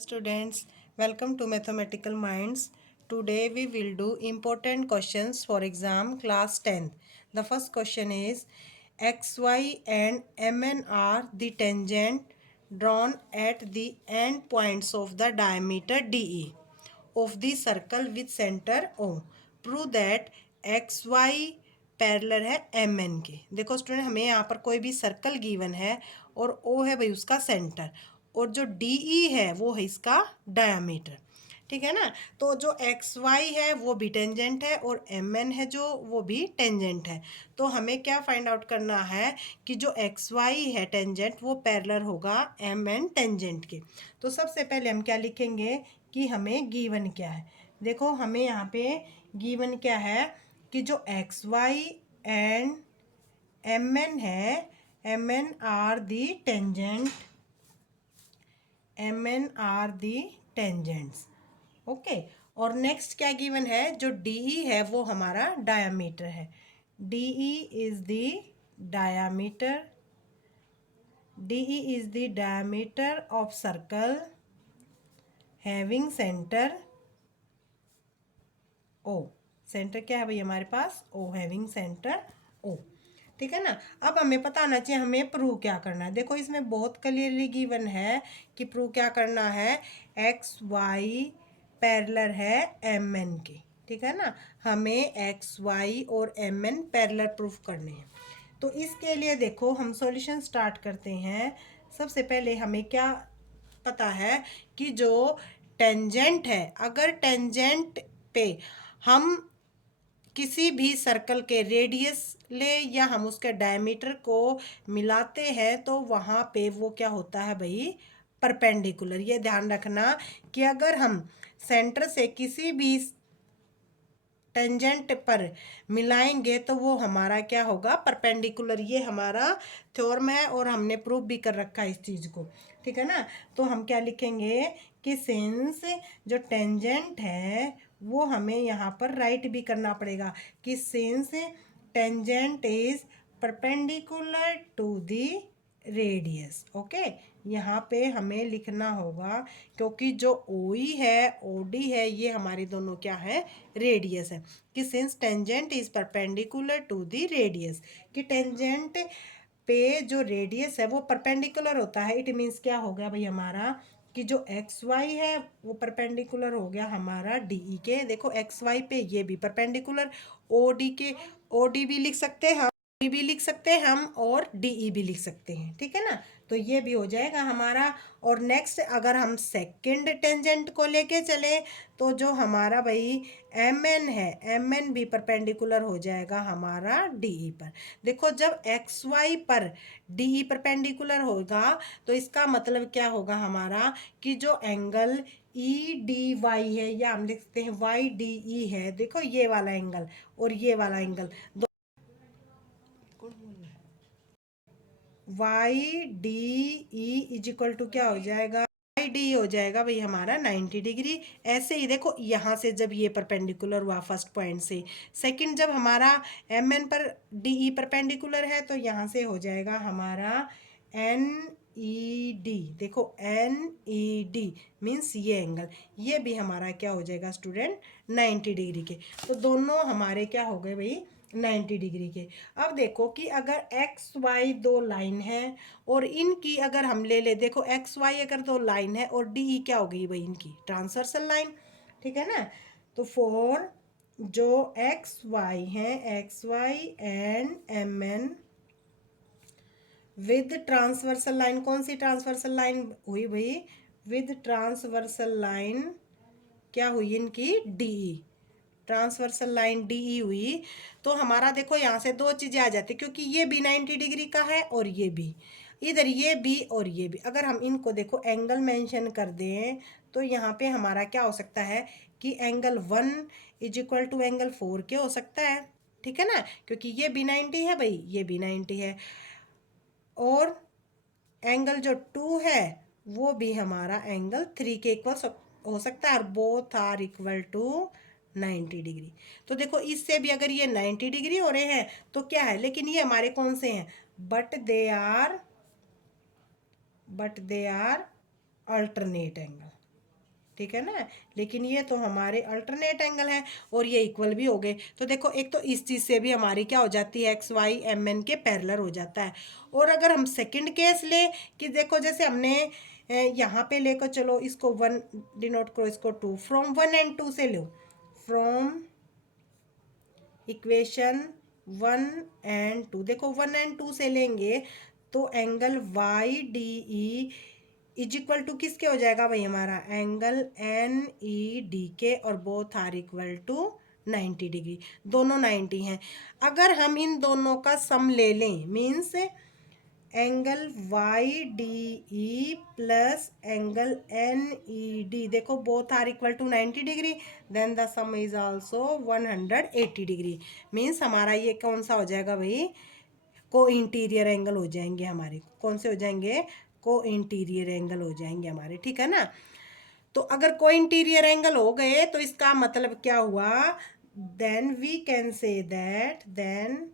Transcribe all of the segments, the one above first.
Students, welcome to Mathematical Minds. Today we will do important questions for exam class 10th. The first question is XY and MN are the tangent drawn at the end points of the diameter DE of the circle with center O. Prove that XY parallel है M N के। देखो student, हमें यहाँ पर कोई भी circle given है और ओ है भाई उसका सेंटर, और जो डी ई है वो है इसका डायामीटर। ठीक है ना। तो जो एक्स वाई है वो भी टेंजेंट है और एम एन है जो वो भी टेंजेंट है। तो हमें क्या फाइंड आउट करना है कि जो एक्स वाई है टेंजेंट वो पैरेलल होगा एम एन टेंजेंट के। तो सबसे पहले हम क्या लिखेंगे कि हमें गिवन क्या है। देखो हमें यहाँ पे गिवन क्या है कि जो X Y and M N है, M N are the tangent, M N are the tangents. Okay, और नेक्स्ट क्या गिवन है, जो डी ई है वो हमारा डायामीटर है। D E is the diameter, D E is the diameter of circle having centre O. Centre क्या है भाई हमारे पास, ओ, हैविंग सेंटर ओ। ठीक है ना। अब हमें पता होना चाहिए हमें प्रूव क्या करना है। देखो इसमें बहुत क्लियरली गिवन है कि प्रूव क्या करना है, एक्स वाई पैरेलल है एम एन के। ठीक है ना, हमें एक्स वाई और एम एन पैरेलल प्रूफ करने हैं। तो इसके लिए देखो हम सॉल्यूशन स्टार्ट करते हैं। सबसे पहले हमें क्या पता है कि जो टेंजेंट है, अगर टेंजेंट पे हम किसी भी सर्कल के रेडियस ले या हम उसके डायमीटर को मिलाते हैं तो वहाँ पे वो क्या होता है भाई, परपेंडिकुलर। ये ध्यान रखना कि अगर हम सेंटर से किसी भी टेंजेंट पर मिलाएंगे तो वो हमारा क्या होगा, परपेंडिकुलर। ये हमारा थ्योरम है और हमने प्रूव भी कर रखा है इस चीज़ को। ठीक है ना। तो हम क्या लिखेंगे कि सिंस जो टेंजेंट है वो हमें यहाँ पर राइट भी करना पड़ेगा कि since tangent is perpendicular to the radius. Okay, यहाँ पे हमें लिखना होगा क्योंकि जो ओ ई है ओ डी है ये हमारी दोनों क्या है, रेडियस है। कि since tangent is perpendicular to the radius, कि टेंजेंट पे जो रेडियस है वो परपेंडिकुलर होता है। इट मीन्स क्या हो गया भाई हमारा कि जो एक्स वाई है वो परपेंडिकुलर हो गया हमारा डी ई के। देखो एक्स वाई पे ये भी परपेंडिकुलर, ओ डी के, ओ डी भी लिख सकते हैं हम, भी लिख सकते हैं हम, और डीई भी लिख सकते हैं। ठीक है ना। तो ये भी हो जाएगा हमारा। और नेक्स्ट अगर हम सेकंड टेंजेंट को लेके चले तो जो हमारा भाई एम एन है, एम एन भी परपेंडिकुलर हो जाएगा हमारा डीई पर। देखो जब एक्स वाई पर डीई परपेंडिकुलर होगा तो इसका मतलब क्या होगा हमारा कि जो एंगल ई डी वाई है या हम लिखते हैं वाई डी ई है, देखो ये वाला एंगल और ये वाला angle, Y D E is equal to क्या हो जाएगा, वाई डी हो जाएगा भाई हमारा 90 डिग्री। ऐसे ही देखो यहाँ से जब ये परपेंडिकुलर हुआ फर्स्ट पॉइंट से, सेकंड जब हमारा एम एन पर डी ई परपेंडिकुलर है तो यहाँ से हो जाएगा हमारा एन ई डी। देखो एन ई डी मीन्स ये एंगल, ये भी हमारा क्या हो जाएगा स्टूडेंट, 90 डिग्री के। तो दोनों हमारे क्या हो गए भाई, 90 डिग्री के। अब देखो कि अगर एक्स वाई दो लाइन है और इनकी अगर हम ले ले, देखो एक्स वाई अगर दो लाइन है और डी ई क्या हो गई भाई इनकी ट्रांसवर्सल लाइन। ठीक है ना। तो फॉर जो एक्स वाई है, X Y and M N with transversal line, कौन सी ट्रांसवर्सल लाइन हुई भाई, विद ट्रांसवर्सल लाइन क्या हुई इनकी, डीई, ट्रांसवर्सल लाइन डीई हुई। तो हमारा देखो यहाँ से दो चीज़ें आ जाती क्योंकि ये भी 90 डिग्री का है और ये भी, इधर ये भी और ये भी। अगर हम इनको देखो एंगल मेंशन कर दें तो यहाँ पे हमारा क्या हो सकता है कि angle 1 is equal to angle 4 के हो सकता है। ठीक है ना, क्योंकि ये भी 90 है भाई, ये भी 90 है, और एंगल जो 2 है वो भी हमारा एंगल 3 के इक्वल हो सकता है, और both are equal to 90 degree. तो देखो इससे भी अगर ये 90 डिग्री हो रहे हैं तो क्या है, लेकिन ये हमारे कौन से हैं, but they are alternate angle. ठीक है ना। लेकिन ये तो हमारे अल्टरनेट एंगल है और ये इक्वल भी हो गए। तो देखो एक तो इस चीज़ से भी हमारी क्या हो जाती है, एक्स वाई एम एन के पैरेलल हो जाता है। और अगर हम सेकंड केस ले कि देखो जैसे हमने यहाँ पे लेकर चलो इसको वन डिनोट करो, इसको two, from one and two से लो, from equation one and two, देखो वन एंड टू से लेंगे तो angle Y D E is equal to किसके हो जाएगा भाई, हमारा एंगल एन ई डी के, और both are equal to 90 degree, दोनों 90 हैं। अगर हम इन दोनों का सम ले लें, means angle Y D E plus angle N E D, देखो both are equal to 90 degree, then the sum is also 180 degree. Means हमारा ये कौन सा हो जाएगा भाई, को इंटीरियर एंगल हो जाएंगे हमारे, कौन से हो जाएंगे, को इंटीरियर एंगल हो जाएंगे हमारे, ठीक है ना। तो अगर को इंटीरियर एंगल हो गए तो इसका मतलब क्या हुआ, then we can say that, then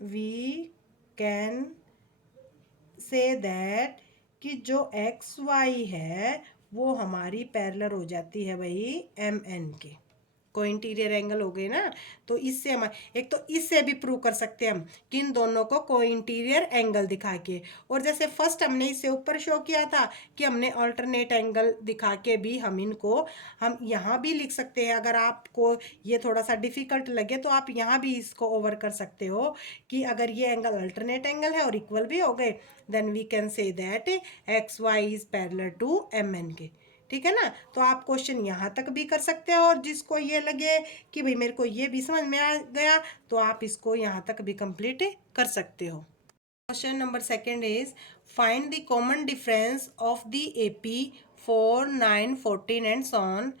we can say that कि जो एक्स वाई है वो हमारी पैरेलल हो जाती है भाई एम एन के, को इंटीरियर एंगल हो गए ना। तो इससे हम एक तो इससे भी प्रूव कर सकते हैं हम कि इन दोनों को को इंटीरियर एंगल दिखा के, और जैसे फर्स्ट हमने इससे ऊपर शो किया था कि हमने अल्टरनेट एंगल दिखा के भी हम इनको हम यहाँ भी लिख सकते हैं। अगर आपको ये थोड़ा सा डिफिकल्ट लगे तो आप यहाँ भी इसको ओवर कर सकते हो कि अगर ये एंगल अल्टरनेट एंगल है और इक्वल भी हो गए, then we can say that X Y is parallel to M N के, ठीक है ना। तो आप क्वेश्चन यहाँ तक भी कर सकते हो, और जिसको ये लगे कि भाई मेरे को ये भी समझ में आ गया तो आप इसको यहाँ तक भी कंप्लीट कर सकते हो। Question number second is find the common difference of the AP 4, 9, 14 and so on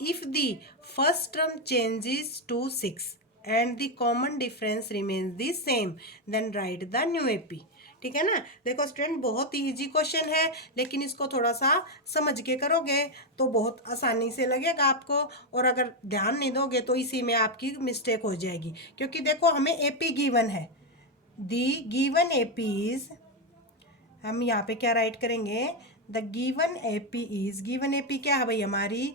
if the first term changes to 6 and the common difference remains the same, then write the new AP. ठीक है ना। देखो student बहुत ही easy question है, लेकिन इसको थोड़ा सा समझ के करोगे तो बहुत आसानी से लगेगा आपको, और अगर ध्यान नहीं दोगे तो इसी में आपकी मिस्टेक हो जाएगी। क्योंकि देखो हमें एपी गिवन है, दी गिवन एपी इज, हम यहाँ पे क्या राइट करेंगे, the given AP is, given AP क्या है भाई हमारी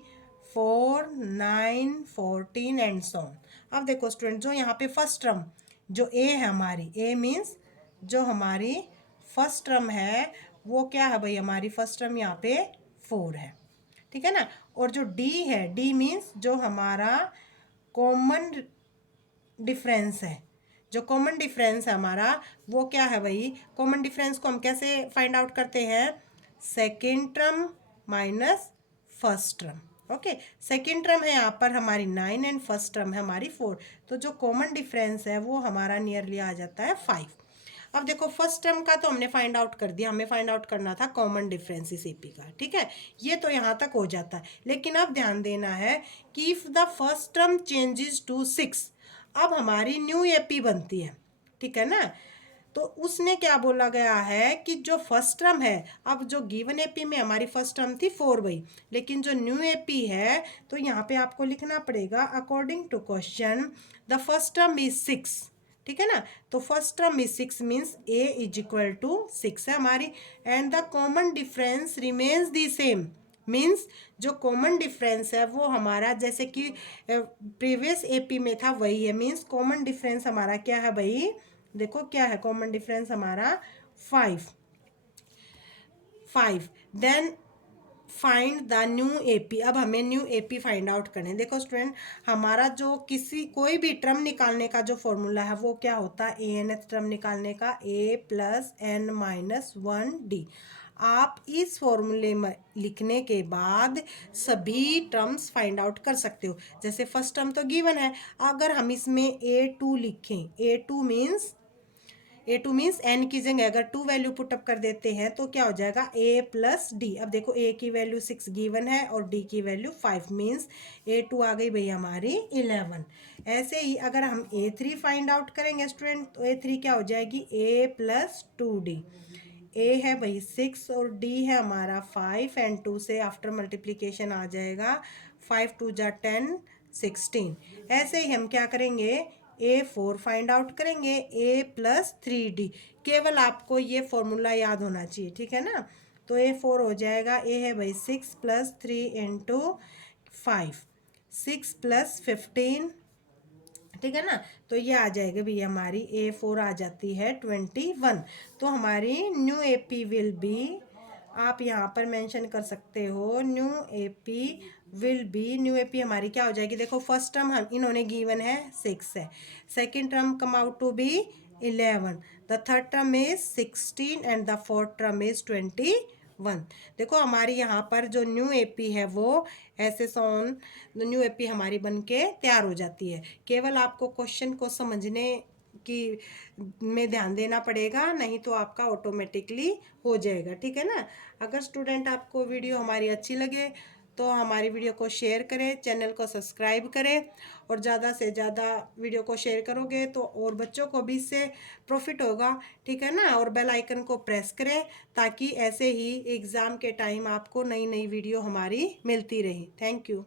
4, 9, 14 एंड सो ऑन। अब देखो स्टूडेंट जो यहाँ पे फर्स्ट टर्म जो ए है हमारी, ए मीन्स जो हमारी फर्स्ट टर्म है वो क्या है भाई, हमारी फर्स्ट टर्म यहाँ पे 4 है, ठीक है ना। और जो डी है, डी मीन्स जो हमारा कॉमन डिफरेंस है, जो कॉमन डिफरेंस है हमारा वो क्या है भाई, कॉमन डिफरेंस को हम कैसे फाइंड आउट करते हैं, second term minus first term. Okay, second term है यहाँ पर हमारी 9 एंड फर्स्ट टर्म है हमारी 4, तो जो कॉमन डिफरेंस है वो हमारा नियरली आ जाता है 5। अब देखो फर्स्ट टर्म का तो हमने फाइंड आउट कर दिया, हमें फाइंड आउट करना था कॉमन डिफरेंस इस एपी का, ठीक है, ये तो यहाँ तक हो जाता है। लेकिन अब ध्यान देना है कि if the first term changes to 6, अब हमारी न्यू एपी बनती है, ठीक है ना। तो उसने क्या बोला गया है कि जो फर्स्ट टर्म है, अब जो गिवन एपी में हमारी फर्स्ट टर्म थी 4 भाई, लेकिन जो न्यू एपी है तो यहाँ पे आपको लिखना पड़ेगा according to question the first term is 6, ठीक है ना। तो first term is 6 means A is equal to 6 है हमारी, and the common difference remains the same, means जो कॉमन डिफरेंस है वो हमारा जैसे कि प्रीवियस एपी में था वही है। मीन्स कॉमन डिफरेंस हमारा क्या है भाई, देखो क्या है कॉमन डिफरेंस हमारा 5। Then find the new AP, अब हमें न्यू एपी फाइंड आउट करना है। देखो स्टूडेंट हमारा जो किसी कोई भी टर्म निकालने का जो फॉर्मूला है वो क्या होता है, ए एन एथ टर्म निकालने का ए प्लस एन माइनस 1 डी। आप इस फॉर्मूले में लिखने के बाद सभी टर्म्स फाइंड आउट कर सकते हो। जैसे फर्स्ट टर्म तो गिवन है, अगर हम इसमें A2 लिखें, A2 मीन्स एन की जगह अगर 2 वैल्यू पुटअप कर देते हैं तो क्या हो जाएगा A प्लस डी। अब देखो A की वैल्यू 6 गिवन है और D की वैल्यू 5, मीन्स A2 आ गई भाई हमारी 11। ऐसे ही अगर हम A3 फाइंड आउट करेंगे स्टूडेंट तो A3 क्या हो जाएगी A प्लस 2D। A है भाई 6 और D है हमारा 5, एंड 2 से आफ्टर मल्टीप्लीकेशन आ जाएगा 5 2 जा 10 16। ऐसे ही हम क्या करेंगे A4 फाइंड आउट करेंगे A प्लस 3D। केवल आपको ये फॉर्मूला याद होना चाहिए, ठीक है ना। तो ए 4 हो जाएगा, ए है भाई 6 + 3 इंटू 5, 6 + 15, ठीक है ना। तो ये आ जाएगा भैया हमारी A4 आ जाती है 21। तो हमारी न्यू AP विल बी, आप यहाँ पर मेंशन कर सकते हो new AP will be, new AP हमारी क्या हो जाएगी, देखो फर्स्ट टर्म हम इन्होंने गिवन है 6 है, second term come out to be 11, the third term is 16 and the fourth term is 21। देखो हमारी यहाँ पर जो न्यू AP है वो ऐसे सॉन न्यू AP हमारी बन के तैयार हो जाती है। केवल आपको क्वेश्चन को समझने की में ध्यान देना पड़ेगा, नहीं तो आपका ऑटोमेटिकली हो जाएगा, ठीक है ना। अगर स्टूडेंट आपको वीडियो हमारी अच्छी लगे तो हमारी वीडियो को शेयर करें, चैनल को सब्सक्राइब करें, और ज़्यादा से ज़्यादा वीडियो को शेयर करोगे तो और बच्चों को भी इससे प्रॉफिट होगा, ठीक है ना। और बेल आइकन को प्रेस करें ताकि ऐसे ही एग्ज़ाम के टाइम आपको नई नई वीडियो हमारी मिलती रहे। Thank you.